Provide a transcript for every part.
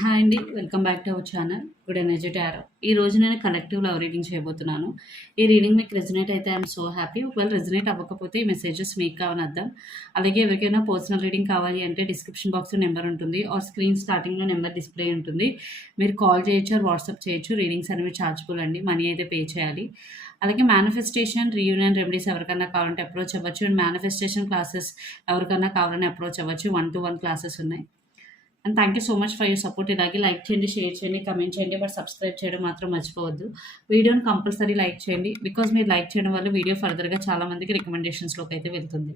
Hi అండి. Welcome back to our channel. Good energy tarot ఈ రోజు నేను కలెక్టివ్ లవ్ రీడింగ్ చేయబోతున్నాను. ఈ రీడింగ్ మీకు రెజినేట్ అయితే ఐఎమ్ సో హ్యాపీ. ఒకవేళ రెజినేట్ అవ్వకపోతే ఈ మెసేజెస్ మీకు కావని అర్థం. అలాగే ఎవరికైనా పర్సనల్ రీడింగ్ కావాలి అంటే డిస్క్రిప్షన్ బాక్స్లో నెంబర్ ఉంటుంది. ఆర్ స్క్రీన్ స్టార్టింగ్లో నెంబర్ డిస్ప్లే ఉంటుంది. మీరు కాల్ చేయొచ్చు ఆర్ వాట్సాప్ చేయొచ్చు. రీడింగ్స్ అనేవి ఛార్జబుల్ అండి. మనీ అయితే పే చేయాలి. అలాగే మేనిఫెస్టేషన్ రీయూనియన్ రెమెడీస్ ఎవరికైనా కావాలంటే అప్రోచ్ అవ్వచ్చు. అండ్ మేనిఫెస్టేషన్ క్లాసెస్ ఎవరికైనా కావాలని అప్రోచ్ అవ్వచ్చు. వన్ టు వన్ క్లాసెస్ ఉన్నాయి. And thank you so much for your support ఇలాగే లైక్ చేయండి షేర్ చేయండి కమెంట్ చేయండి బట్ సబ్స్క్రైబ్ చేయడం మాత్రం మర్చిపోవద్దు. వీడియోని కంపల్సరీ లైక్ చేయండి బికాజ్ మీరు లైక్ చేయడం వల్ల వీడియో ఫర్దర్గా చాలామందికి రికమెండేషన్స్లోకి అయితే వెళ్తుంది.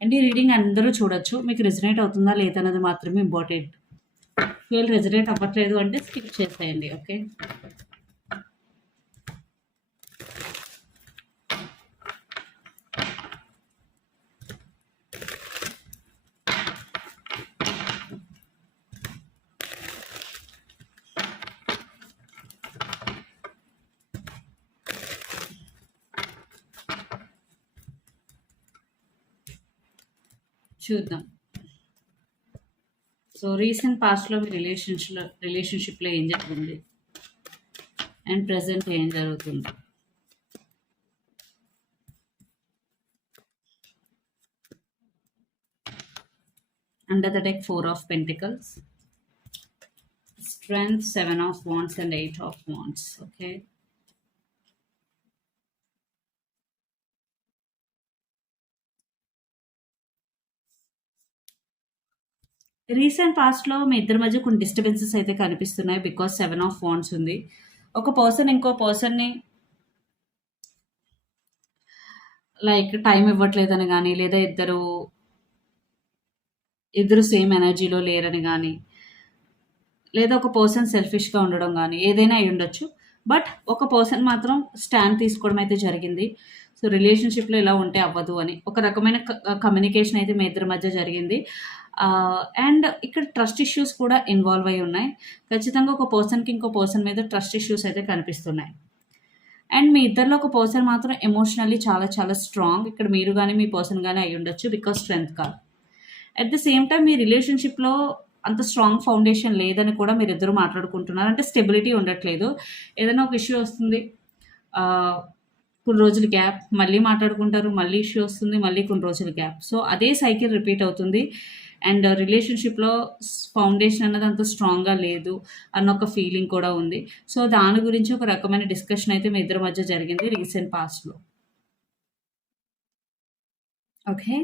అండ్ ఈ రీడింగ్ అందరూ చూడొచ్చు. మీకు రెజనేట్ అవుతుందా లేదన్నది మాత్రమే ఇంపార్టెంట్ ఒకవేళ రెజనేట్ అవ్వట్లేదు అంటే స్కిప్ చేసేయండి ఓకే చూద్దాం. సో రీసెంట్ పాస్ట్లో మీ రిలేషన్షిప్లో రిలేషన్షిప్లో ఏం జరిగింది? అండ్ ప్రజెంట్ ఏం జరుగుతుంది? Under the deck four of pentacles strength seven of wands and eight of wands okay recent పాస్ట్లో మీ ఇద్దరి మధ్య కొన్ని డిస్టర్బెన్సెస్ అయితే కనిపిస్తున్నాయి బికాస్ సెవెన్ ఆఫ్ ఫోన్స్ ఉంది. ఒక పర్సన్ ఇంకో పర్సన్ని లైక్ టైం ఇవ్వట్లేదని కానీ లేదా ఇద్దరు ఇద్దరు సేమ్ ఎనర్జీలో లేరని కానీ లేదా ఒక పర్సన్ సెల్ఫిష్గా ఉండడం కానీ ఏదైనా అయి ఉండొచ్చు. బట్ ఒక పర్సన్ మాత్రం స్టాండ్ తీసుకోవడం అయితే జరిగింది. సో రిలేషన్షిప్లో ఇలా ఉంటే అవ్వదు అని. ఒక రకమైన కమ్యూనికేషన్ అయితే మీ ఇద్దరి మధ్య జరిగింది. అండ్ ఇక్కడ ట్రస్ట్ ఇష్యూస్ కూడా ఇన్వాల్వ్ అయి ఉన్నాయి. ఖచ్చితంగా ఒక పర్సన్కి ఇంకో పర్సన్ మీద ట్రస్ట్ ఇష్యూస్ అయితే కనిపిస్తున్నాయి. అండ్ మీ ఇద్దరిలో ఒక పర్సన్ మాత్రం ఎమోషనల్లీ చాలా చాలా స్ట్రాంగ్ ఇక్కడ మీరు కానీ మీ పర్సన్ కానీ అయి ఉండొచ్చు బికాస్ స్ట్రెంగ్త్ కాదు అట్ ద సేమ్ టైం మీ రిలేషన్షిప్లో అంత స్ట్రాంగ్ ఫౌండేషన్ లేదని కూడా మీరు ఇద్దరు మాట్లాడుకుంటున్నారు. అంటే స్టెబిలిటీ ఉండట్లేదు. ఏదైనా ఒక ఇష్యూ వస్తుంది కొన్ని రోజులు గ్యాప్ మళ్ళీ మాట్లాడుకుంటారు మళ్ళీ ఇష్యూ వస్తుంది మళ్ళీ కొన్ని రోజులు గ్యాప్ సో అదే సైకిల్ రిపీట్ అవుతుంది. అండ్ రిలేషన్షిప్లో ఫౌండేషన్ అన్నది అంత స్ట్రాంగ్గా లేదు అన్న ఒక ఫీలింగ్ కూడా ఉంది. సో దాని గురించి ఒక రకమైన డిస్కషన్ అయితే మీ ఇద్దరి మధ్య జరిగింది రీసెంట్ పాస్ట్లో ఓకే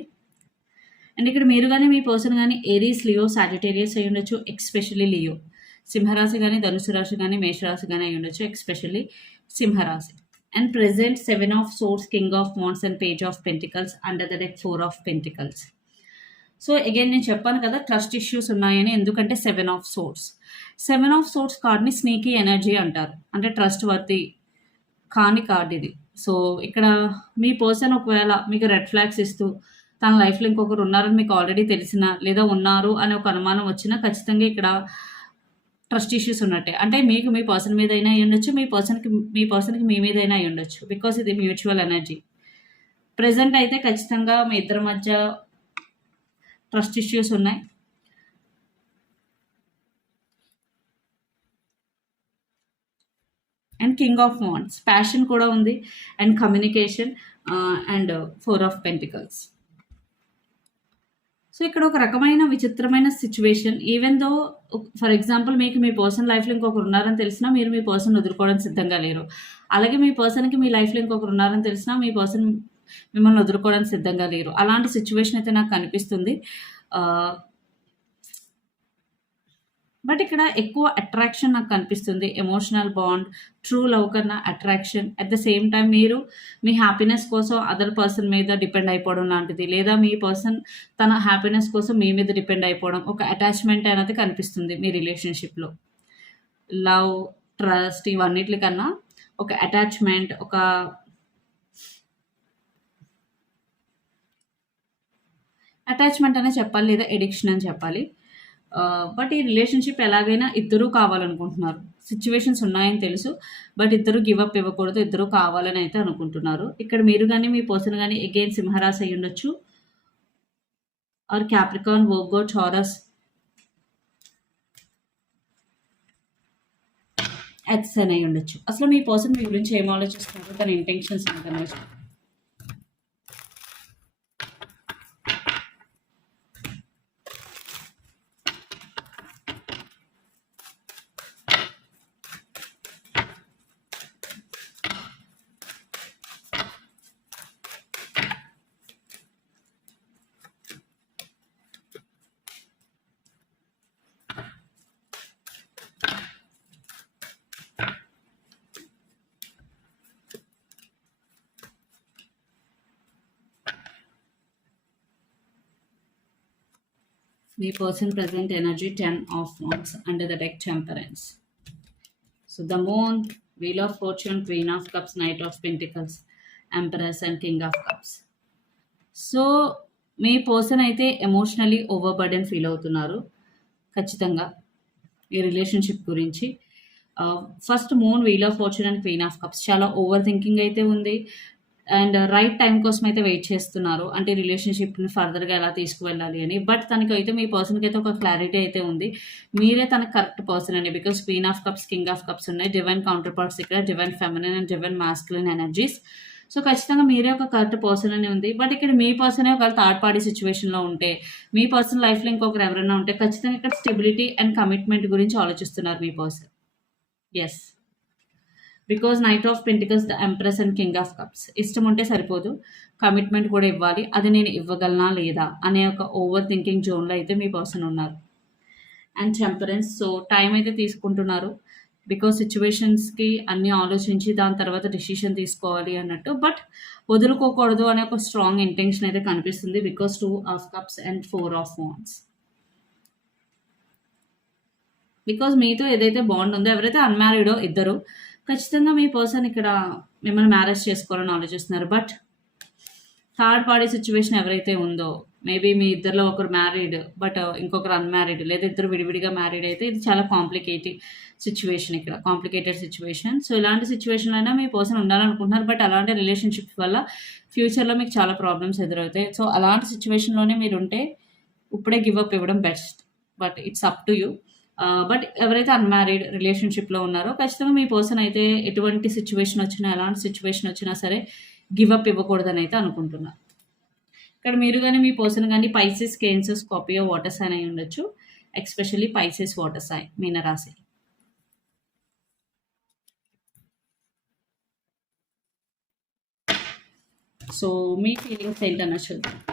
అండ్ ఇక్కడ మీరు కానీ మీ పర్సన్ కానీ ఏరీస్ లియో సాజిటేరియస్ అయి ఉండొచ్చు ఎక్స్పెషల్లీ లియో సింహరాశి కానీ ధనుసు రాశి కానీ మేషరాశి కానీ అయి ఉండొచ్చు ఎక్స్పెషల్లీ సింహరాశి. And present seven of swords king of wands and page of pentacles under the deck four of pentacles so again నేను చెప్పాను కదా ట్రస్ట్ ఇష్యూస్ ఉన్నాయని. ఎందుకంటే seven of swords seven of swords కార్డ్ని స్నేకీ ఎనర్జీ అంటారు. అంటే ట్రస్ట్ వర్తి కాని కార్డ్ ఇది. సో ఇక్కడ మీ పర్సన్ ఒకవేళ మీకు రెడ్ ఫ్లాగ్స్ ఇస్తూ తన లైఫ్లో ఇంకొకరు ఉన్నారని మీకు ఆల్రెడీ తెలిసిన లేదా ఉన్నారు అనే ఒక అనుమానం వచ్చినా ఖచ్చితంగా ఇక్కడ ట్రస్ట్ ఇష్యూస్ ఉన్నట్టే. అంటే మీకు మీ పర్సన్ మీద అయినా అయి ఉండొచ్చు మీ పర్సన్కి మీ పర్సన్కి మీ మీద అయినా అయి ఉండొచ్చు. బికాస్ ఇది మ్యూచువల్ ఎనర్జీ ప్రజెంట్ అయితే ఖచ్చితంగా మీ ఇద్దరి మధ్య ట్రస్ట్ ఇష్యూస్ ఉన్నాయి. And king of wands passion కూడా ఉంది. And communication and four of pentacles so ఇక్కడ ఒక రకమైన విచిత్రమైన situation even though for example మీకు మీ పర్సన్ లైఫ్లో ఇంకొకరు ఉన్నారని తెలిసినా మీరు మీ పర్సన్ వదులుకోవడానికి సిద్ధంగా లేరు. అలాగే మీ పర్సన్కి మీ లైఫ్లో ఇంకొకరు ఉన్నారని తెలిసినా మీ పర్సన్ మిమ్మల్ని వదులుకోవడానికి సిద్ధంగా లేరు. అలాంటి సిచ్యువేషన్ అయితే నాకు కనిపిస్తుంది. బట్ ఇక్కడ ఎక్కువ అట్రాక్షన్ నాకు కనిపిస్తుంది. ఎమోషనల్ బాండ్ ట్రూ లవ్ కన్నా attraction at the same time మీరు మీ హ్యాపీనెస్ కోసం అదర్ పర్సన్ మీద డిపెండ్ అయిపోవడం లాంటిది. లేదా మీ పర్సన్ తన హ్యాపీనెస్ కోసం మీ మీద డిపెండ్ అయిపోవడం ఒక అటాచ్మెంట్ అనేది కనిపిస్తుంది మీ రిలేషన్షిప్లో లవ్ ట్రస్ట్ ఇవన్నిటికన్నా ఒక అటాచ్మెంట్ ఒక అటాచ్మెంట్ అనే చెప్పాలి లేదా ఎడిక్షన్ అని చెప్పాలి. బట్ ఈ రిలేషన్షిప్ ఎలాగైనా ఇద్దరూ కావాలనుకుంటున్నారు. సిచ్యువేషన్స్ ఉన్నాయని తెలుసు. బట్ ఇద్దరు గివప్ ఇవ్వకూడదు. ఇద్దరు కావాలని అయితే అనుకుంటున్నారు. ఇక్కడ మీరు కానీ మీ పర్సన్ కానీ అగైన్ సింహరాశి అయి ఉండొచ్చు. ఆర్ క్యాప్రికాన్ వోగోట్ హారస్ అని అయి ఉండొచ్చు. అసలు మీ పర్సన్ మీ గురించి ఏం ఆలోచిస్తున్నారు? తన ఇంటెన్షన్స్ ఏంటనేసి మీ person present energy 10 of wands under the deck temperance so the moon wheel of fortune queen of cups knight of pentacles empress and king of cups so మీ పర్సన్ అయితే ఎమోషనలీ ఓవర్ బర్డెన్ ఫీల్ అవుతున్నారు ఖచ్చితంగా ఈ relationship గురించి first moon wheel of fortune and queen of cups చాలా over thinking అయితే ఉంది and right time కోసం అయితే వెయిట్ చేస్తున్నారు. అంటే రిలేషన్షిప్ని ఫర్దర్గా ఎలా తీసుకువెళ్ళాలి అని. బట్ తనకి అయితే మీ పర్సన్కి అయితే ఒక క్లారిటీ అయితే ఉంది. మీరే తనకు కరెక్ట్ పర్సన్ అండి. Because queen of cups king of cups ఉన్నాయి. డివైన్ కౌంటర్ పార్ట్స్ ఇక్కడ. Divine feminine and divine masculine energies so ఖచ్చితంగా మీరే ఒక కరెక్ట్ పర్సన్ అని ఉంది. బట్ ఇక్కడ మీ పర్సనే ఒక థర్డ్ పార్టీ సిచ్యువేషన్లో ఉంటే మీ పర్సన్ లైఫ్లో ఇంకొకరు ఎవరైనా ఉంటే ఖచ్చితంగా ఇక్కడ స్టెబిలిటీ అండ్ కమిట్మెంట్ గురించి ఆలోచిస్తున్నారు మీ person yes because knight of pentacles the empress and king of cups ఇష్టం ఉంటే సరిపోదు. కమిట్మెంట్ కూడా ఇవ్వాలి. అది నేను ఇవ్వగలనా లేదా అనే ఒక ఓవర్ థింకింగ్ జోన్లో అయితే మీ పర్సన్ ఉన్నారు. అండ్ టెంపరెన్స్ సో టైం అయితే తీసుకుంటున్నారు. బికాస్ సిచ్యువేషన్స్కి అన్నీ ఆలోచించి దాని తర్వాత డిసిషన్ తీసుకోవాలి అన్నట్టు. బట్ వదులుకోకూడదు అనే ఒక స్ట్రాంగ్ ఇంటెన్షన్ అయితే కనిపిస్తుంది. Because two of cups and four of wands because మీతో ఏదైతే బాండ్ ఉందో ఎవరైతే అన్మ్యారీడో ఇద్దరు ఖచ్చితంగా మీ పర్సన్ ఇక్కడ మిమ్మల్ని మ్యారేజ్ చేసుకోవాలని ఆలోచిస్తున్నారు. బట్ థర్డ్ పార్టీ సిచ్యువేషన్ ఎవరైతే ఉందో మేబీ మీ ఇద్దరిలో ఒకరు మ్యారీడ్ బట్ ఇంకొకరు అన్మ్యారీడ్ లేదా ఇద్దరు విడివిడిగా మ్యారీడ్ అయితే ఇది చాలా కాంప్లికేటెడ్ సిచ్యువేషన్ ఇక్కడ కాంప్లికేటెడ్ సిచ్యువేషన్. సో ఇలాంటి సిచ్యువేషన్ అయినా మీ పర్సన్ ఉండాలనుకుంటున్నారు బట్ అలాంటి రిలేషన్షిప్ వల్ల ఫ్యూచర్లో మీకు చాలా ప్రాబ్లమ్స్ ఎదురవుతాయి. సో అలాంటి సిచ్యువేషన్లోనే మీరు ఉంటే ఇప్పుడే గివ్ అప్ ఇవ్వడం best but it's up to you but ఎవరైతే అన్మ్యారీడ్ రిలేషన్షిప్లో ఉన్నారో ఖచ్చితంగా మీ పర్సన్ అయితే ఎటువంటి సిచ్యువేషన్ వచ్చినా ఎలాంటి సిచ్యువేషన్ వచ్చినా సరే గివ్ అప్ ఇవ్వకూడదని అయితే అనుకుంటున్నా. ఇక్కడ మీరు కానీ మీ పర్సన్ కానీ Pisces Cancers Scorpio water sign అయి ఉండొచ్చు. ఎక్స్పెషల్లీ పైసెస్ వాటర్ సైన్ మీనరాశి. సో మీ ఫీలింగ్స్ ఏంటన్నా చూద్దాం.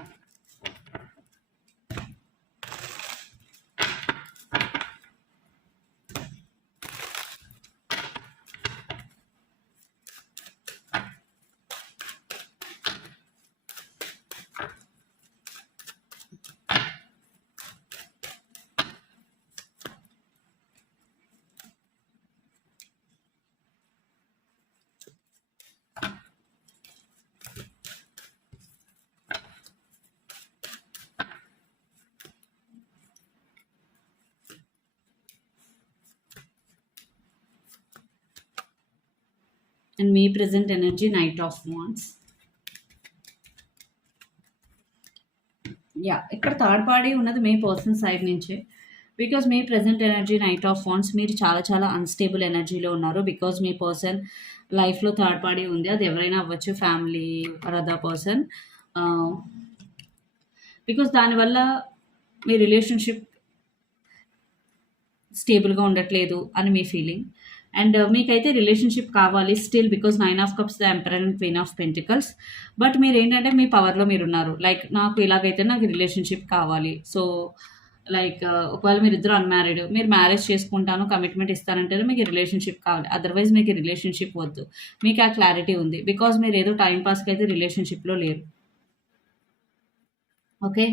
అండ్ మీ present energy knight of wands yeah ఇక్కడ థర్డ్ పార్టీ ఉన్నది మీ పర్సన్ సైడ్ నుంచే. Because me present energy knight of wands మీరు చాలా చాలా అన్స్టేబుల్ ఎనర్జీలో ఉన్నారు. బికాజ్ మీ పర్సన్ లైఫ్లో థర్డ్ పార్టీ ఉంది. అది ఎవరైనా అవ్వచ్చు family or other person because దానివల్ల మీ రిలేషన్షిప్ స్టేబుల్గా ఉండట్లేదు అని మీ ఫీలింగ్ అండ్ uh, మీకైతే రిలేషన్షిప్ కావాలి still because nine of cups the emperor and queen of pentacles but మీరు ఏంటంటే మీ పవర్లో మీరు ఉన్నారు లైక్ నాకు ఇలాగైతే నాకు రిలేషన్షిప్ కావాలి. సో లైక్ uh, ఒకవేళ మీరు ఇద్దరు అన్మ్యారీడ్ మీరు మ్యారేజ్ చేసుకుంటాను కమిట్మెంట్ ఇస్తానంటే మీకు రిలేషన్షిప్ కావాలి. అదర్వైజ్ మీకు రిలేషన్షిప్ వద్దు. మీకు ఆ క్లారిటీ ఉంది. బికాజ్ మీరు ఏదో టైం పాస్కి అయితే రిలేషన్షిప్లో లేరు. ఓకే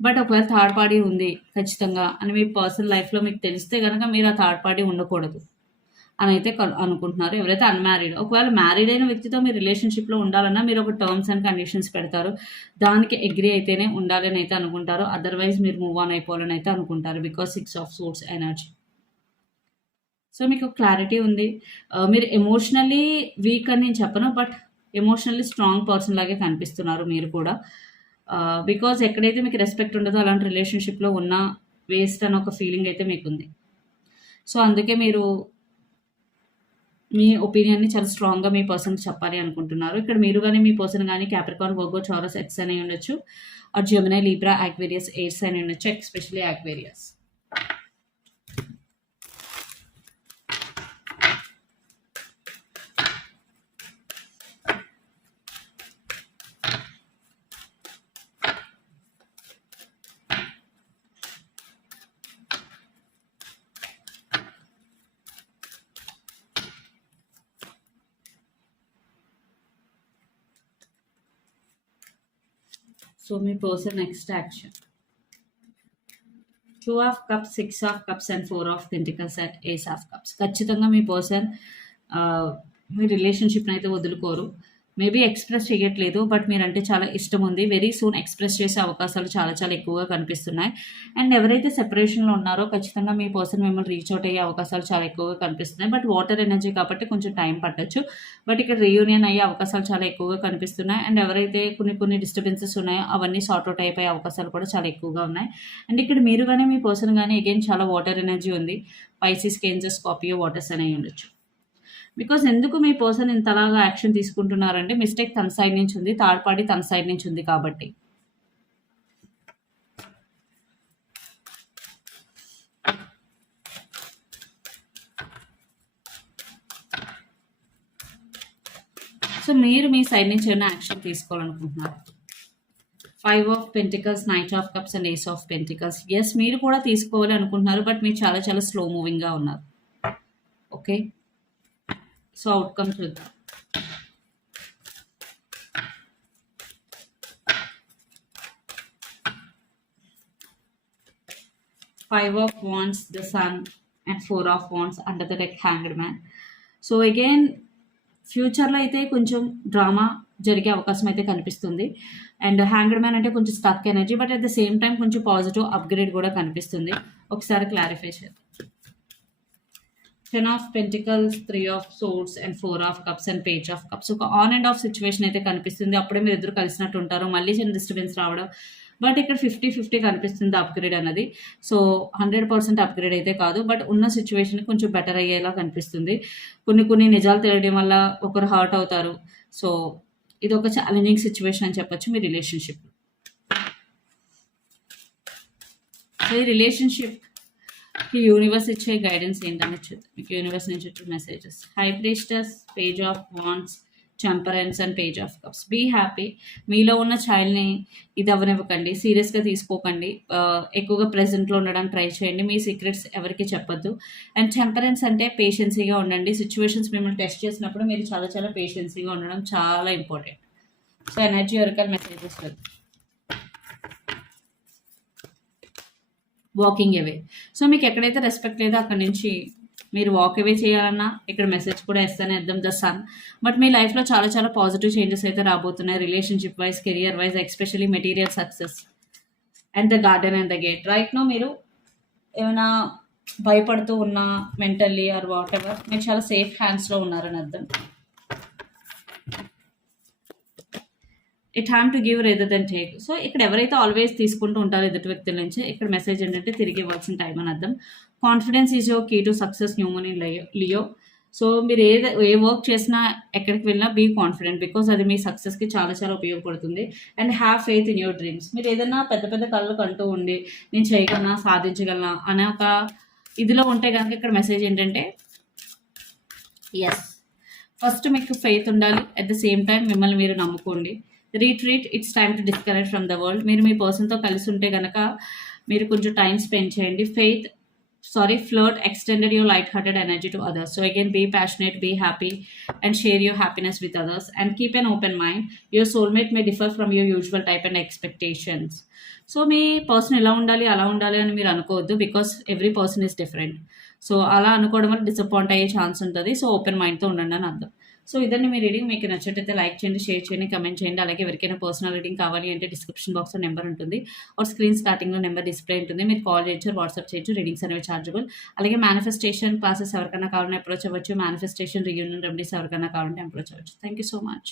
బట్ ఒకవేళ థర్డ్ పార్టీ ఉంది ఖచ్చితంగా. అని మీ పర్సనల్ లైఫ్లో మీకు తెలిస్తే కనుక మీరు ఆ థర్డ్ పార్టీ ఉండకూడదు. అని అయితే అనుకుంటున్నారు. ఎవరైతే అన్మ్యారీడ్ ఒకవేళ మ్యారీడ్ అయిన వ్యక్తితో మీరు రిలేషన్షిప్లో ఉండాలన్నా మీరు ఒక టర్మ్స్ అండ్ కండిషన్స్ పెడతారు. దానికి అగ్రి అయితేనే ఉండాలని అయితే అనుకుంటారు. అదర్వైజ్ మీరు మూవ్ ఆన్ అయిపోవాలని అయితే అనుకుంటారు. Because six of swords energy so మీకు క్లారిటీ ఉంది. Uh, మీరు ఎమోషనల్లీ వీక్ అని నేను చెప్పను బట్ ఎమోషనల్లీ స్ట్రాంగ్ పర్సన్ లాగే కనిపిస్తున్నారు మీరు కూడా. Uh, బికాజ్ ఎక్కడైతే మీకు రెస్పెక్ట్ ఉండదో అలాంటి రిలేషన్షిప్లో ఉన్న వేస్ట్ అని ఒక ఫీలింగ్ అయితే మీకు ఉంది సో అందుకే మీరు మీ ఒపీనియన్ని చాలా స్ట్రాంగ్‌గా మీ పర్సన్‌కి చెప్పాలి అనుకుంటున్నారు. ఇక్కడ మీరు కానీ మీ పర్సన్ కానీ క్యాప్రికాన్ వర్గో, టారస్, ఎక్స్ అని ఉండొచ్చు. Or Gemini, Libra Aquarius, airs అని ఉండొచ్చు. Especially Aquarius. So me person next action two of cups six of cups and four of pentacles and ace of cups ఖచ్చితంగా మీ పర్సన్ మీ రిలేషన్షిప్ని అయితే వదులుకోరు. మేబీ ఎక్స్ప్రెస్ చేయట్లేదు బట్ మీరంటే చాలా ఇష్టం ఉంది వెరీ సూన్ ఎక్స్ప్రెస్ చేసే అవకాశాలు చాలా చాలా ఎక్కువగా కనిపిస్తున్నాయి. అండ్ ఎవరైతే సెపరేషన్లో ఉన్నారో ఖచ్చితంగా మీ పర్సన్ మిమ్మల్ని రీచ్ అవుట్ అయ్యే అవకాశాలు చాలా ఎక్కువగా కనిపిస్తున్నాయి. బట్ వాటర్ ఎనర్జీ కాబట్టి కొంచెం టైం పట్టచ్చు. బట్ ఇక్కడ రీయూనియన్ అయ్యే అవకాశాలు చాలా ఎక్కువగా కనిపిస్తున్నాయి. అండ్ ఎవరైతే కొన్ని కొన్ని డిస్టర్బెన్సెస్ ఉన్నాయో అవన్నీ సార్ట్ అవుట్ అయిపోయే అవకాశాలు కూడా చాలా ఎక్కువగా ఉన్నాయి. అండ్ ఇక్కడ మీరు కానీ మీ పర్సన్ కానీ అగైన్ చాలా వాటర్ ఎనర్జీ ఉంది. పైసిస్ కేన్సస్ కాపియో వాటర్స్ అనేవి ఉండొచ్చు. బికాస్ ఎందుకు మీ పర్సన్ ఇంతలాగా యాక్షన్ తీసుకుంటున్నారంటే మిస్టేక్ తన సైడ్ నుంచి ఉంది థర్డ్ పార్టీ తన సైడ్ నుంచి ఉంది కాబట్టి. సో మీరు మీ సైడ్ నుంచి ఏమైనా action తీసుకోవాలనుకుంటున్నారు? Five of pentacles knight of cups and ace of pentacles yes మీరు కూడా తీసుకోవాలి అనుకుంటున్నారు బట్ మీరు చాలా చాలా స్లో మూవింగ్గా ఉన్నారు. ఓకే సో అవుట్కమ్ చూద్దాం. Five of wands the sun and four of wands under the deck hanged man so again ఫ్యూచర్లో అయితే కొంచెం డ్రామా జరిగే అవకాశం అయితే కనిపిస్తుంది. అండ్ హ్యాంగ్డ్ మ్యాన్ అంటే కొంచెం stuck energy but at the same time కొంచెం పాజిటివ్ అప్గ్రేడ్ కూడా కనిపిస్తుంది. ఒకసారి క్లారిఫై చేద్దాం. Ten of pentacles three of swords and four of cups and page of cups ఒక ఆన్ అండ్ ఆఫ్ సిచ్యువేషన్ అయితే కనిపిస్తుంది. అప్పుడే మీరు ఇద్దరు కలిసినట్టు ఉంటారు. మళ్ళీ చిన్న డిస్టర్బెన్స్ రావడం. బట్ ఇక్కడ ఫిఫ్టీ ఫిఫ్టీ కనిపిస్తుంది అప్గ్రేడ్ అన్నది. సో హండ్రెడ్ పర్సెంట్ అప్గ్రేడ్ అయితే కాదు. బట్ ఉన్న సిచ్యువేషన్ కొంచెం బెటర్ అయ్యేలా కనిపిస్తుంది. కొన్ని కొన్ని నిజాలు తెలియడం వల్ల ఒకరు హర్ట్ అవుతారు. సో ఇది ఒక ఛాలెంజింగ్ సిచ్యువేషన్ అని చెప్పొచ్చు మీ రిలేషన్షిప్ ఈ రిలేషన్షిప్ ఈ యూనివర్స్ ఇచ్చే గైడెన్స్ ఏంటని చూద్దాం. మీకు యూనివర్స్ నుంచి వచ్చే messages high priestess page of wands temperance and page of cups be happy మీలో ఉన్న చైల్డ్ని ఇది అవ్వనివ్వకండి సీరియస్గా తీసుకోకండి. ఎక్కువగా ప్రెసెంట్లో ఉండడానికి ట్రై చేయండి. మీ సీక్రెట్స్ ఎవరికి చెప్పొద్దు. అండ్ టెంపరెన్స్ అంటే పేషెన్సీగా ఉండండి. సిచ్యువేషన్స్ మిమ్మల్ని టెస్ట్ చేసినప్పుడు మీరు చాలా చాలా పేషెన్సీగా ఉండడం చాలా ఇంపార్టెంట్ సో ఎనర్జీ వరకు మెసేజెస్ వద్దు వాకింగ్ అవే. సో మీకు ఎక్కడైతే రెస్పెక్ట్ లేదో అక్కడ నుంచి మీరు వాక్ అవే చేయాలన్నా ఇక్కడ మెసేజ్ కూడా ఇస్తానే ఇద్దాం ద సన్. బట్ మీ లైఫ్లో చాలా చాలా పాజిటివ్ చేంజెస్ అయితే రాబోతున్నాయి relationship wise career wise especially material success and the garden and the gate. Right no మీరు ఏమైనా భయపడుతూ ఉన్నా మెంటల్లీ ఆర్ వాట్ ఎవర్ మీరు చాలా సేఫ్ హ్యాండ్స్లో ఉన్నారని అర్థం. It have to give rather then take so ఇక్కడ ఎవరైతే ఆల్వేస్ తీసుకుంటూ ఉంటారో ఎదుటి వ్యక్తుల నుంచి ఇక్కడ మెసేజ్ ఏంటంటే తిరిగి ఇవ్వాల్సిన టైం అని అర్థం. Confidence is your key to success human in Leo so మీరు ఏ ఏ వర్క్ చేసినా ఎక్కడికి వెళ్ళినా బీ కాన్ఫిడెంట్ బికాస్ అది మీ సక్సెస్కి చాలా చాలా ఉపయోగపడుతుంది. And have faith in your dreams మీరు ఏదైనా పెద్ద పెద్ద కళ్ళు కంటూ ఉండి నేను చేయగలనా సాధించగలనా అనే ఒక ఇదిలో ఉంటే కనుక ఇక్కడ మెసేజ్ ఏంటంటే ఎస్ ఫస్ట్ మీకు ఫెయిత్ ఉండాలి. అట్ ద సేమ్ టైం మిమ్మల్ని మీరు నమ్ముకోండి. Retreat it's time to disconnect from the world మీరు మీ పర్సన్తో కలిసి ఉంటే కనుక మీరు కొంచెం టైం స్పెండ్ చేయండి. Faith sorry flirt extended your light hearted energy to others so again be passionate be happy and share your happiness with others and keep an open mind your soulmate may differ from your usual type and expectations so మీ person ఎలా ఉండాలి అలా ఉండాలి అని మీరు అనుకోవద్దు because every person is different so అలా అనుకోవడం వల్ల డిసప్పాయింట్ అయ్యే ఛాన్స్ ఉంటుంది. సో ఓపెన్ మైండ్తో ఉండండి అని అర్థం. సో ఇదండి మీ రీడింగ్. మీకు నచ్చినట్టయితే లైక్ చేయండి షేర్ చేయండి కమెంట్ చేయండి. అలాగే ఎవరికైనా పర్సనల్ రీడింగ్ కావాలి అంటే డిస్క్రిప్షన్ బాక్స్లో నెంబర్ ఉంటుంది. ఆర్ స్క్రీన్ స్టార్టింగ్లో నెంబర్ డిస్ప్లే ఉంటుంది. మీరు కాల్ చేయొచ్చు వాట్సాప్ చేయొచ్చు. రీడింగ్స్ అనేవి ఛార్జబుల్ అలాగే మేనిఫెస్టేషన్ క్లాసెస్ ఎవరికైనా కావాలని అప్రోచ్ అవ్వచ్చు. మేనిఫెస్టేషన్ రియూనియన్ రెమెడీస్ ఎవరికైనా కావాలంటే అప్రోచ్ అవ్వచ్చు. Thank you so much